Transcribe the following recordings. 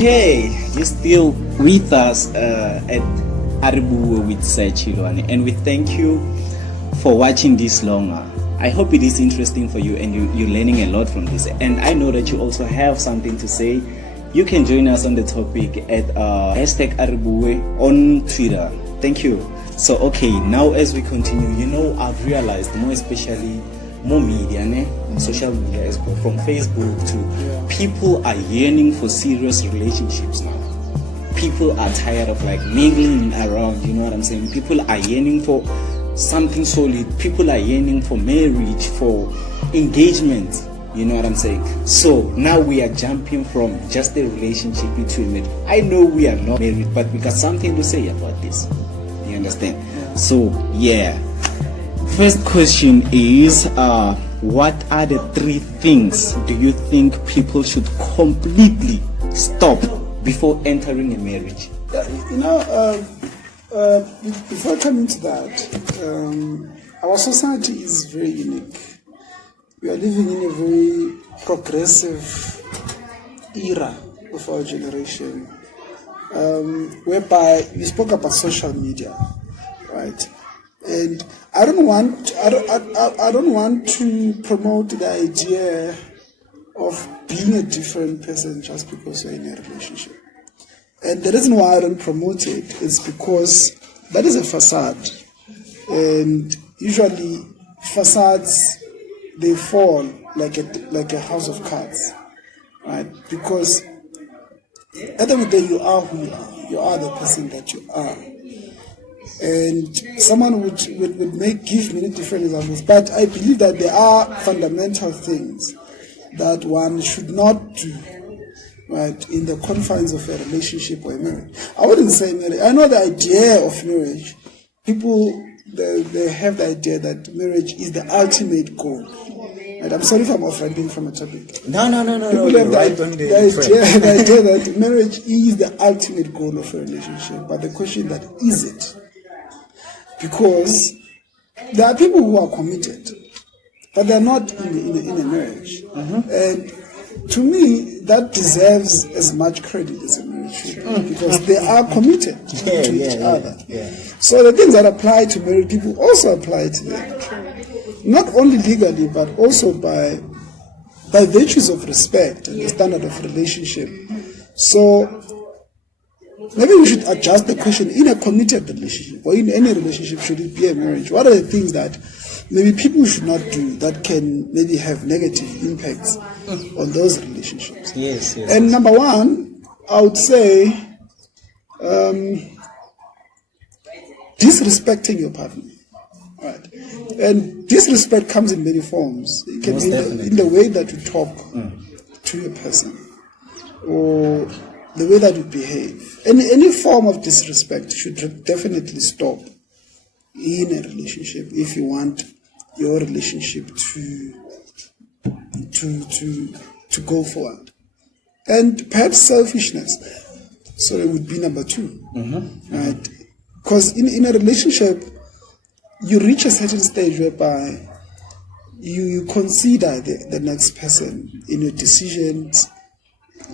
Hey, you're still with us at Aribu with Chilwane, and we thank you for watching this longer. I hope it is interesting for you and you're learning a lot from this. And I know that you also have something to say. You can join us on the topic at hashtag Aribu on Twitter. Thank you. So, okay, now as we continue, I've realized more especially more media, social media as well, from Facebook to people are yearning for serious relationships now. People are tired of mingling around, you know what I'm saying? People are yearning for something solid. People are yearning for marriage, for engagement, you know what I'm saying? So now we are jumping from just a relationship into a marriage. I know we are not married, but we got something to say about this. You understand? So first question is, what are the 3 things do you think people should completely stop before entering a marriage? Before coming to that, our society is very unique. We are living in a very progressive era of our generation, whereby we spoke about social media, right? And I don't want to promote the idea of being a different person just because you're in a relationship. And the reason why I don't promote it is because that is a facade. And usually facades, they fall like a house of cards, right? Because at the end of the day, you are who you are. You are the person that you are. And someone would give many different examples, but I believe that there are fundamental things that one should not do, right, in the confines of a relationship or a marriage. I wouldn't say marriage. I know the idea of marriage. People, they have the idea that marriage is the ultimate goal. Right? I'm sorry if I'm offending from a topic. No. People have the idea that marriage is the ultimate goal of a relationship. But the question that is it? Because there are people who are committed, but they're not in a marriage. And to me, that deserves as much credit as a marriage should, because they are committed to each other. Yeah. So the things that apply to married people also apply to them. Not only legally, but also by virtues of respect and the standard of relationship. So maybe we should adjust the question: in a committed relationship or in any relationship, should it be a marriage? What are the things that maybe people should not do that can maybe have negative impacts on those relationships? Yes. And number one, I would say disrespecting your partner. Right. And disrespect comes in many forms. It can be in the way that you talk to a person, or the way that you behave. Any form of disrespect should definitely stop in a relationship if you want your relationship to go forward. And perhaps selfishness. So it would be number 2. Right? Because in a relationship, you reach a certain stage whereby you consider the next person in your decisions,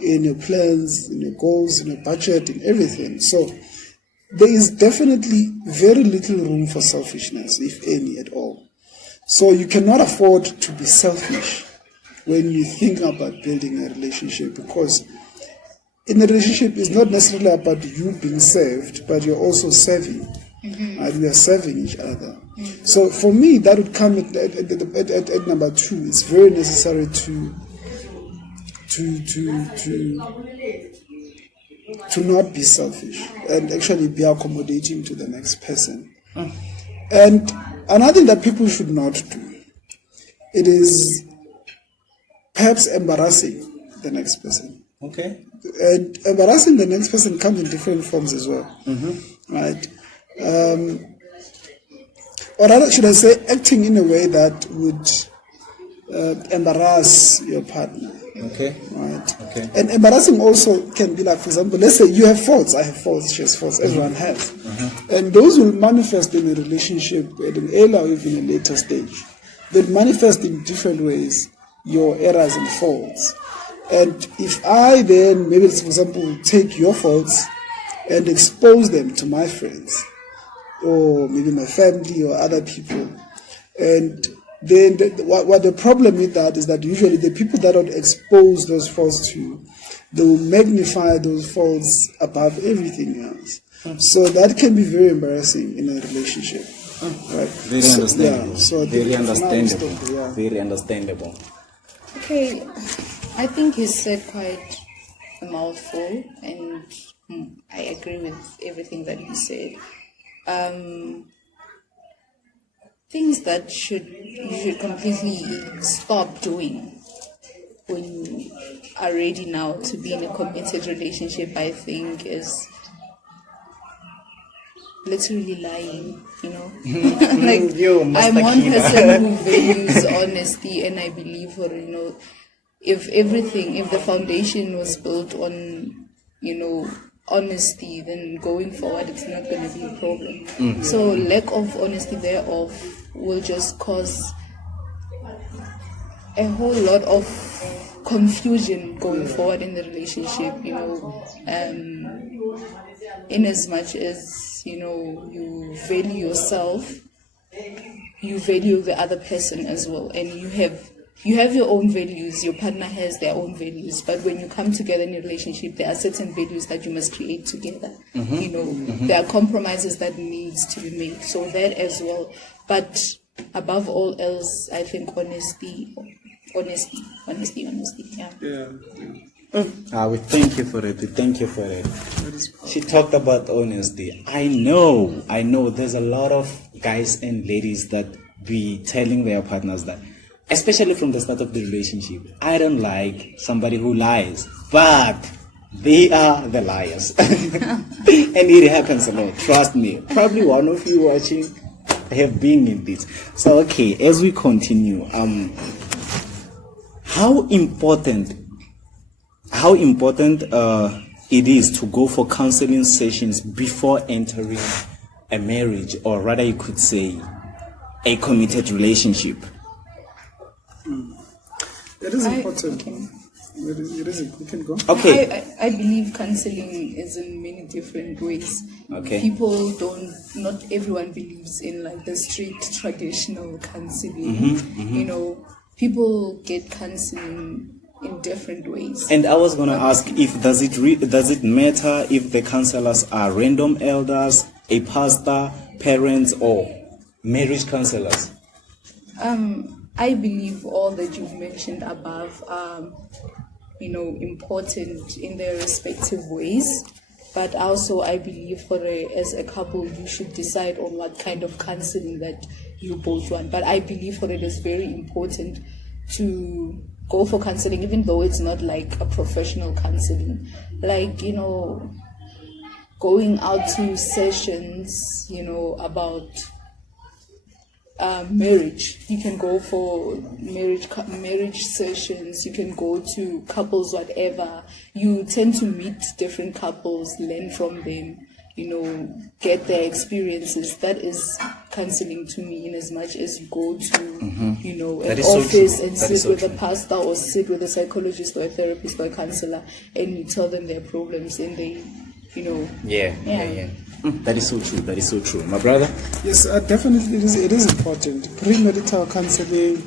in your plans, in your goals, in your budget, in everything. So there is definitely very little room for selfishness, if any at all. So you cannot afford to be selfish when you think about building a relationship, because in a relationship, it's not necessarily about you being served, but you're also serving. And we are serving each other. So for me, that would come at number 2. It's very necessary to not be selfish and actually be accommodating to the next person. And another thing that people should not do, it is perhaps embarrassing the next person. Okay. And embarrassing the next person comes in different forms as well. Right? Or rather, should I say, acting in a way that would embarrass your partner. Okay. Right. Okay. And embarrassing also can be like, for example, let's say you have faults, I have faults, she has faults, everyone has. And those will manifest in a relationship at an earlier or even a later stage. They'll manifest in different ways, your errors and faults. And if I then, maybe for example, take your faults and expose them to my friends, or maybe my family or other people, and then what the problem with that is that usually the people that don't expose those faults to you, they will magnify those faults above everything else. So that can be very embarrassing in a relationship. Right? Very understandable. Yeah, so very understandable. Yeah. Very understandable. Okay, I think you said quite a mouthful, and I agree with everything that you said. Things that you should completely stop doing when you are ready now to be in a committed relationship, I think, is literally lying, you know. Like, I'm one person who values honesty, and I believe for, you know, if the foundation was built on, you know, honesty, then going forward it's not going to be a problem. So lack of honesty thereof will just cause a whole lot of confusion going forward in the relationship, you know, in as much as, you know, you value yourself, you value the other person as well, and you have your own values, your partner has their own values, but when you come together in a relationship, there are certain values that you must create together. You know, there are compromises that needs to be made, so that as well. But above all else, I think honesty, yeah. We thank you for it. We thank you for it. She talked about honesty. I know there's a lot of guys and ladies that be telling their partners that, especially from the start of the relationship, I don't like somebody who lies, but they are the liars. And it happens a lot, trust me. Probably one of you watching have been in this. So okay, as we continue, how important it is to go for counseling sessions before entering a marriage, or rather you could say a committed relationship. It is important. It is. You can go. Okay. I believe counseling is in many different ways. Okay. People not everyone believes in like the strict traditional counseling. You know, people get counseling in different ways. And I was gonna ask, if does it matter if the counselors are random elders, a pastor, parents, or marriage counselors? I believe all that you've mentioned above are, you know, important in their respective ways. But also, I believe as a couple, you should decide on what kind of counseling that you both want. But I believe it is very important to go for counseling, even though it's not like a professional counseling. Like, you know, going out to sessions, you know, about marriage. You can go for marriage sessions. You can go to couples, whatever. You tend to meet different couples, learn from them, you know, get their experiences. That is counseling to me, in as much as you go to, you know, an office and sit with a pastor or sit with a psychologist or a therapist or a counselor, and you tell them their problems, and they, you know. Yeah. That is so true. My brother? Yes, definitely it is important. Premarital counseling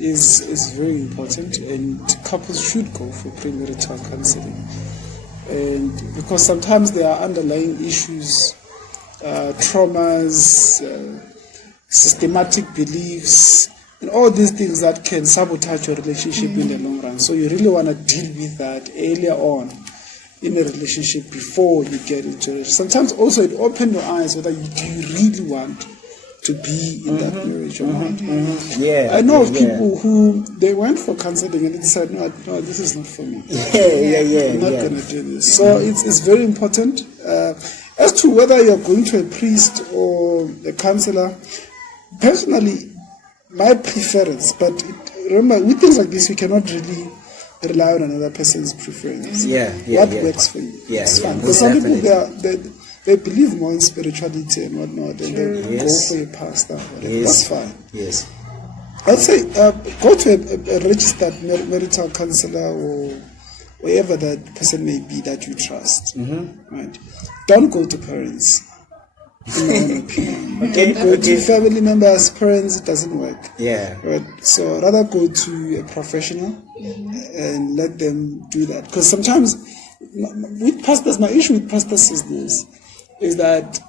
is very important, and couples should go for premarital counseling. And because sometimes there are underlying issues, traumas, systematic beliefs, and all these things that can sabotage your relationship in the long run. So you really want to deal with that earlier on in a relationship before you get into it. Sometimes also it opens your eyes whether do you really want to be in that marriage or not. Yeah, I know of people who they went for counseling and they decided, no, this is not for me. I'm not going to do this. So it's very important. As to whether you're going to a priest or a counselor, personally, my preference, but remember, with things like this, we cannot really rely on another person's preference. What works for you? It's fine. Because some people, they believe more in spirituality and whatnot, and they go for a pastor. That's fine. Yes. I'd say go to a registered marital counselor or wherever that person may be that you trust. Right? Don't go to parents. In my own opinion. Okay, Don't go okay. to family members, parents. It doesn't work. Yeah. Right. So rather go to a professional and let them do that. Because sometimes with pastors, my issue with pastors is that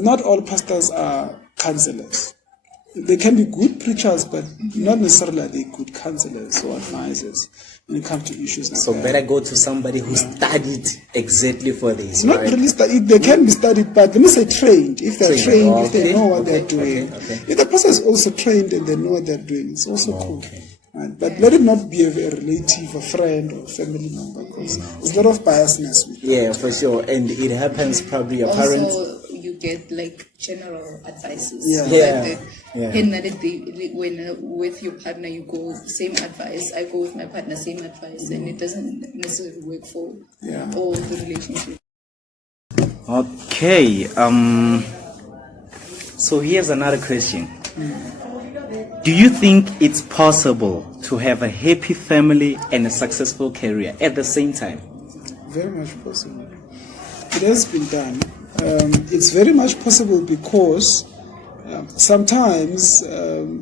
not all pastors are counselors. They can be good preachers, but not necessarily are they good counselors or advisors when it comes to issues like So that. better go to somebody who studied exactly for this, Not right? really studied, they can be studied, but let me say trained. If they're trained, if they know what they're doing. Okay. If the person is also trained and they know what they're doing, it's also cool. Okay. Right? But let it not be a relative, a friend, or a family member, because there's a lot of biasness with that. Yeah, for sure. And it happens probably your parents. Also, you get like general advices. Yeah. Yeah. Yeah. And that when with your partner you go same advice. I go with my partner same advice, and it doesn't necessarily work for all the relationships. Okay. So here's another question. Do you think it's possible to have a happy family and a successful career at the same time? Very much possible. It has been done. It's very much possible because sometimes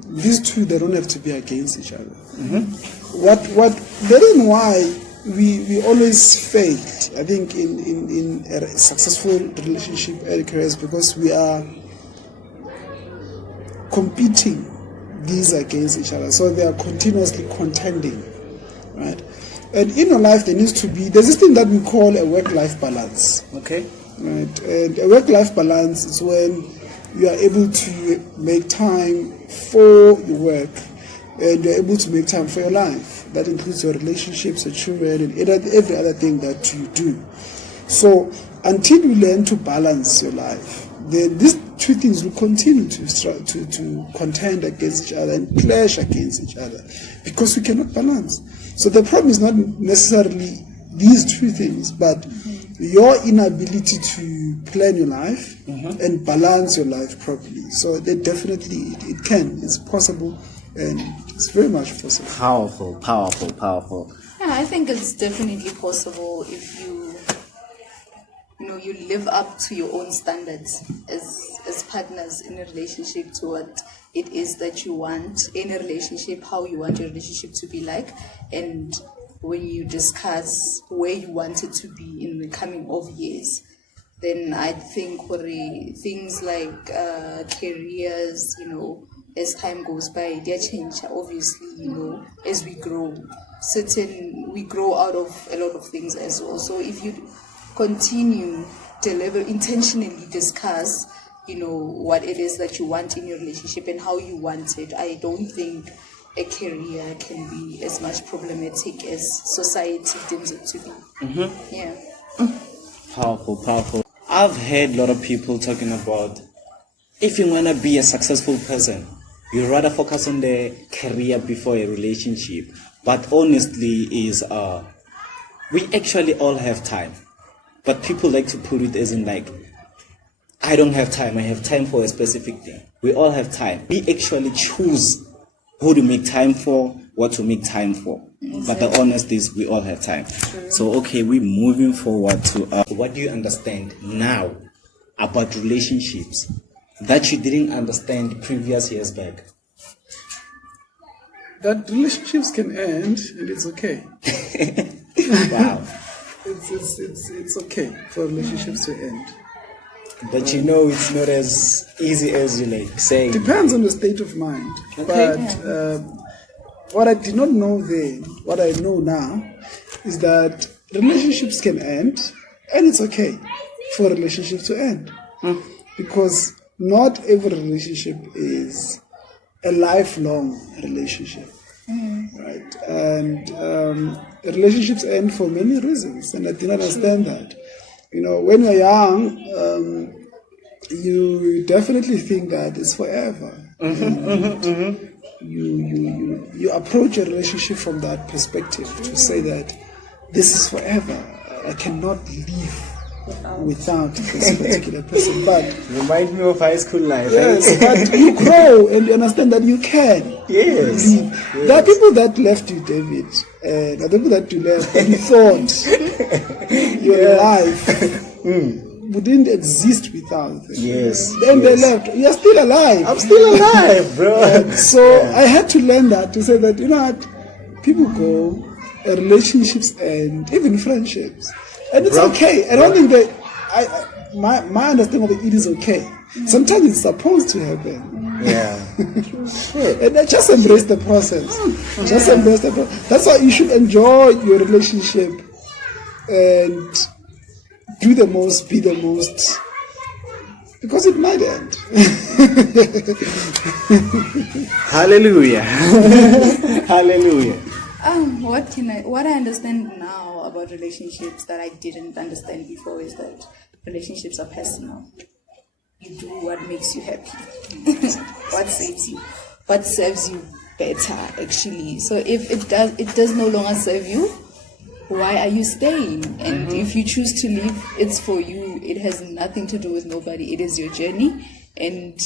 these two, they don't have to be against each other. The reason why we always failed, I think, in a successful relationship and career is because we are competing these against each other. So they are continuously contending, right? And in your life, there's this thing that we call a work-life balance. Okay. Right? And a work-life balance is when you are able to make time for your work and you're able to make time for your life. That includes your relationships, your children, and every other thing that you do. So until you learn to balance your life, then these two things will continue to contend against each other and clash against each other because we cannot balance. So the problem is not necessarily these two things, but your inability to plan your life and balance your life properly. So they definitely, it can, it's possible, and it's very much possible. Powerful. Yeah, I think it's definitely possible if you live up to your own standards as partners in a relationship to what it is that you want in a relationship, how you want your relationship to be like, and when you discuss where you want it to be in the coming of years, then I think things like careers, as time goes by, they change, obviously, as we grow. We grow out of a lot of things as well. So if you continue intentionally discuss, what it is that you want in your relationship and how you want it, I don't think a career can be as much problematic as society deems it to be. Yeah. Powerful. I've heard a lot of people talking about if you want to be a successful person, you rather focus on the career before a relationship. But honestly we actually all have time. But people like to put it as in like, I don't have time, I have time for a specific thing. We all have time. We actually choose who to make time for, what to make time for. Exactly. But the honest is we all have time. True. So okay, we're moving forward to what do you understand now about relationships that you didn't understand previous years back? That relationships can end and it's okay. Wow. It's okay for relationships to end. But it's not as easy as you like saying. Depends on the state of mind. Okay. But what I did not know then, what I know now, is that relationships can end, and it's okay for relationships to end. Because not every relationship is a lifelong relationship. Right? And relationships end for many reasons, and I did not understand that. When you're young, you definitely think that it's forever. You approach a relationship from that perspective to say that this is forever. I cannot leave without this particular person. But Remind me of high school life. yes, but you grow and you understand that you can. Yes. Leave. There are people that left you, David, and other people that you left, and you thought your life wouldn't exist without them. Yes. Then they left. You're still alive. I'm still alive, bro. And so I had to learn that, to say that, you know what, people go, relationships end, even friendships. And it's okay. I don't think that, my understanding of it is okay. Sometimes it's supposed to happen. Yeah. And I just embrace the process. Just embrace the process. That's why you should enjoy your relationship and do the most, be the most, because it might end. Hallelujah. Hallelujah. What I understand now about relationships that I didn't understand before is that relationships are personal. You do what makes you happy. What saves you. What serves you better, actually. So if it does no longer serve you, why are you staying? And if you choose to leave, it's for you. It has nothing to do with nobody. It is your journey. And,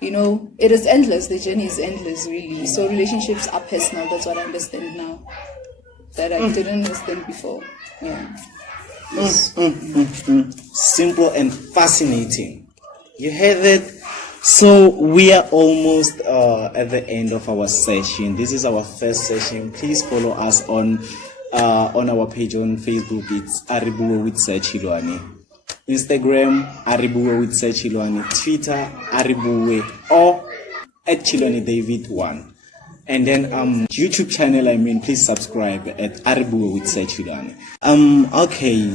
you know, it is endless. The journey is endless, really. So relationships are personal. That's what I understand now. That I didn't understand before. Yeah. Simple and fascinating. You heard it. So we are almost at the end of our session. This is our first session. Please follow us on our page on Facebook. It's Aribuwe with Sechilwane. Instagram Aribuwe with Sechilwane. Twitter Aribuwe or at Chilwane David 1. And then YouTube channel, please subscribe at Aribuwe with Sechilwane. Okay,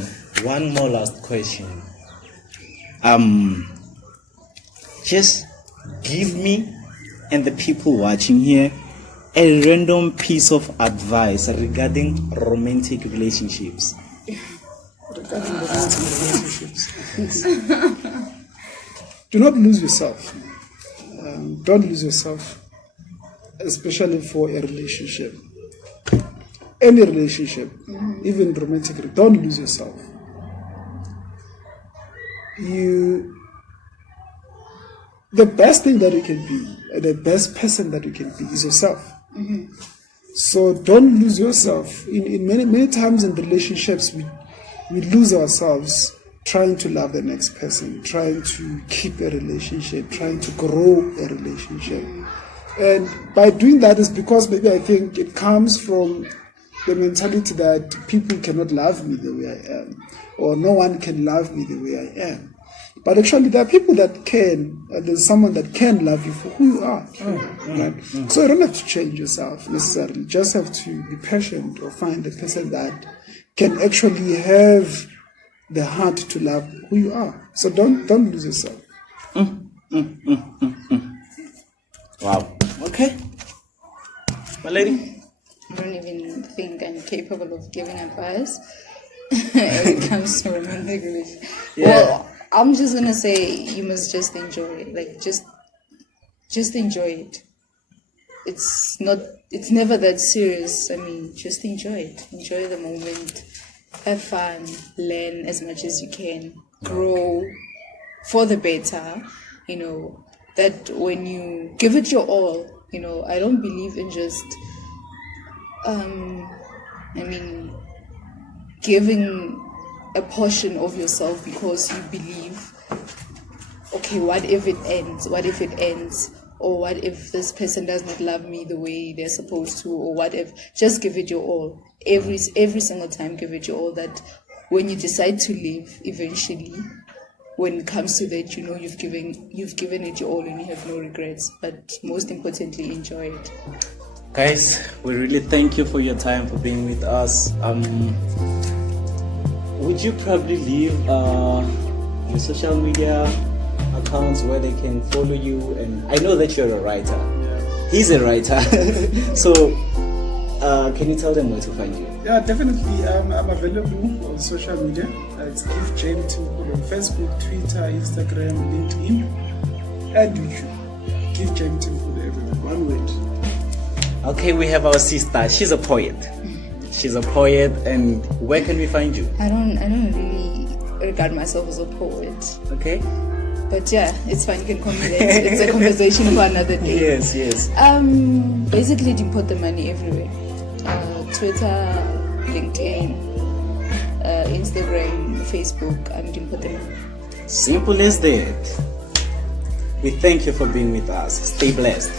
one more last question. Just give me and the people watching here a random piece of advice regarding romantic relationships. Regarding romantic relationships, do not lose yourself. Don't lose yourself, especially for a relationship. Any relationship, even romantic, don't lose yourself. The best thing that you can be, the best person that you can be is yourself. So don't lose yourself. In many times in relationships, we lose ourselves trying to love the next person, trying to keep a relationship, trying to grow a relationship. And by doing that is because maybe I think it comes from the mentality that people cannot love me the way I am, or no one can love me the way I am. But actually, there are people that can. There's someone that can love you for who you are. Right? So you don't have to change yourself necessarily. You just have to be patient or find the person that can actually have the heart to love who you are. So don't lose yourself. Wow. Okay. My lady? I don't even think I'm capable of giving advice when it comes to romantic relationships. Yeah. Well, I'm just gonna say you must just enjoy it. Like just enjoy it. It's never that serious. Just enjoy it. Enjoy the moment. Have fun. Learn as much as you can. Grow for the better. You know, that when you give it your all, you know, I don't believe in just giving a portion of yourself because you believe, okay, what if it ends? Or what if this person does not love me the way they're supposed to? Or what if, just give it your all. Every single time, give it your all, that when you decide to leave, eventually, when it comes to that, you know, you've given it your all and you have no regrets. But most importantly, enjoy it. Guys, we really thank you for your time, for being with us. Would you probably leave your social media accounts where they can follow you? And I know that you're a writer. Yeah. He's a writer. So can you tell them where to find you? Yeah, definitely. I'm available on social media. It's Give Jane Tinkulu on Facebook, Twitter, Instagram, LinkedIn, and YouTube. Give Jane Tinkulu everywhere. One word. Okay, we have our sister. She's a poet. And where can we find you? I don't really regard myself as a poet. Okay. But yeah, it's fine. You can call me that. It's a conversation for another day. Yes. Basically, you put the money everywhere. Twitter, LinkedIn, Instagram, Facebook. I'm going to put them. Simple as that. We thank you for being with us. Stay blessed.